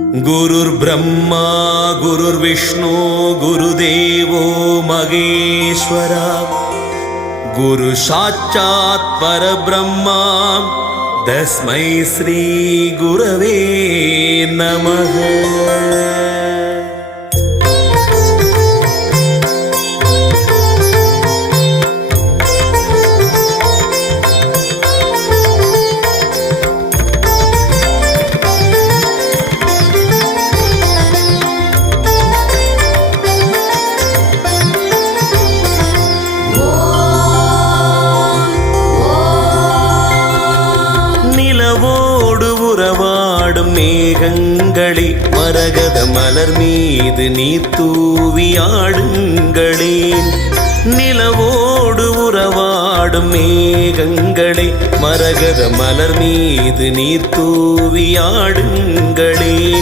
गुरुर्ब्रह्मा गुरुर्विष्णु गुरुदेवो महेश्वरा गुरु साक्षात् परब्रह्मा तस्मै श्री गुरवे नमः। மேகங்களே மரகத மலர் மீது நீர் தூவி ஆடுங்களேன். நிலவோடு உறவாடும் மேகங்களே மரகத மலர் மீது நீர் தூவி ஆடுங்களேன்.